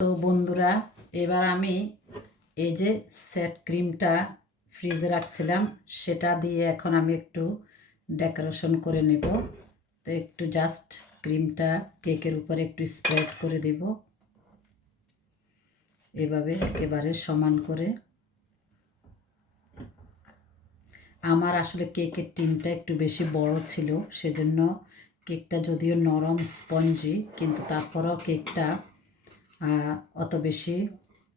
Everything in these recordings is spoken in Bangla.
তো বন্ধুরা, এবার আমি এই যে সেট ক্রিমটা ফ্রিজে রাখছিলাম সেটা দিয়ে এখন আমি একটু ডেকোরেশন করে নেব। তো একটু জাস্ট ক্রিমটা কেকের উপরে একটু স্প্রেড করে দেব, এভাবে একেবারে সমান করে। আমার আসলে কেকের টিনটা একটু বেশি বড় ছিল, সেজন্য কেকটা যদিও নরম স্পঞ্জি, কিন্তু তারপরেও কেকটা অত বেশি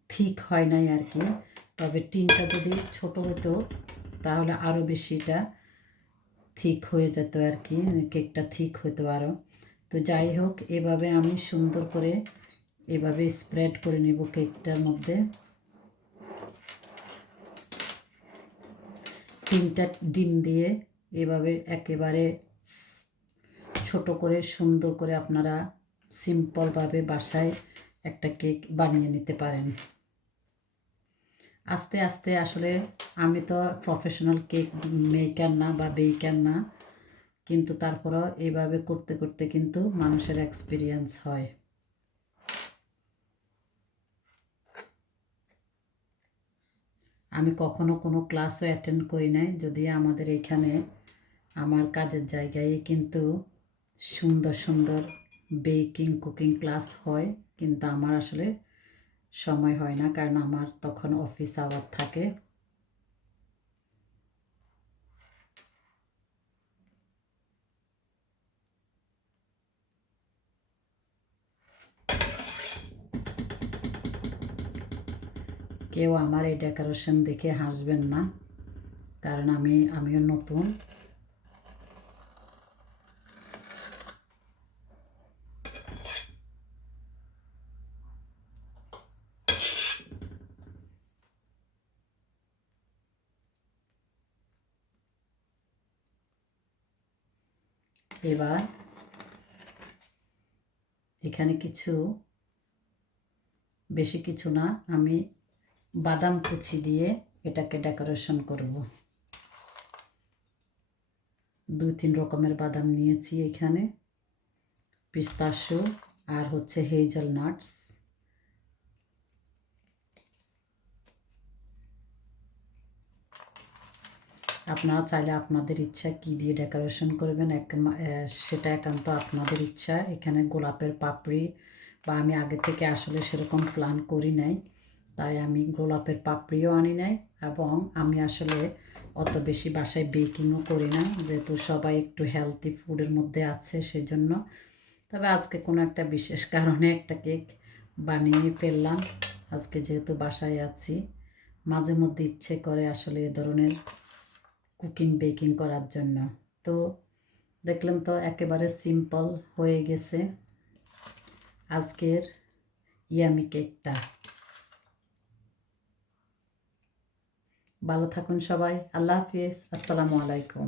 ঠিক হয় নাই আর কি। তবে টিনটা যদি ছোট হতো তাহলে আরও বেশিটা ঠিক হয়ে যেত আর কি, কেকটা ঠিক হতো আরও। তো যাই হোক, এভাবে আমি সুন্দর করে এভাবে স্প্রেড করে নেব কেকটার মধ্যে। 3টা ডিম দিয়ে এভাবে একেবারে ছোট করে সুন্দর করে আপনারা সিম্পলভাবে বাসায় একটা কেক বানিয়ে নিতে পারেন। আস্তে আস্তে আসলে আমি তো প্রফেশনাল কেক মেকার না বা বেকার না, কিন্তু তারপরেও এইভাবে করতে করতে কিন্তু মানুষের এক্সপিরিয়েন্স হয়। আমি কখনো কোনো ক্লাসও অ্যাটেন্ড করি নাই, যদি আমাদের এখানে আমার কাজের জায়গায় কিন্তু সুন্দর সুন্দর বেকিং কুকিং ক্লাস হয়, কিন্তু আমার আসলে সময় হয় না, কারণ আমার তখন অফিস আওয়ার থাকে। কেউ আমার এই ডেকোরেশন দেখে হাসবেন না, কারণ আমিও নতুন। এবার এখানে বেশি কিছু না, আমি বাদাম কুচি দিয়ে এটাকে ডেকোরেশন করব। 2-3 রকমের বাদাম নিয়েছি এখানে, পিস্তাশো আর হচ্ছে হেজেল নাটস। আপনারা চাইলে আপনাদের ইচ্ছা কি দিয়ে ডেকোরেশন করবেন, সেটা একান্ত আপনাদের ইচ্ছা। এখানে গোলাপের পাপড়ি বা আমি আগে থেকে আসলে সেরকম প্ল্যান করি নাই, তাই আমি গোলাপের পাপড়িও আনি নাই, এবং আমি আসলে অত বেশি বাসায় বেকিংও করি না, যেহেতু সবাই একটু হেলদি ফুডের মধ্যে আছে সেজন্য। তবে আজকে কোনো একটা বিশেষ কারণে একটা কেক বানিয়ে ফেললাম। আজকে যেহেতু বাসায় আছি, মাঝে মধ্যে ইচ্ছে করে আসলে এ ধরনের কুকিং বেকিং করার জন্য। তো দেখলেন তো একেবারে সিম্পল হয়ে গেছে আজকের ইয়ামি কেকটা। ভালো থাকুন সবাই, আল্লাহ হাফিজ, আসসালামু আলাইকুম।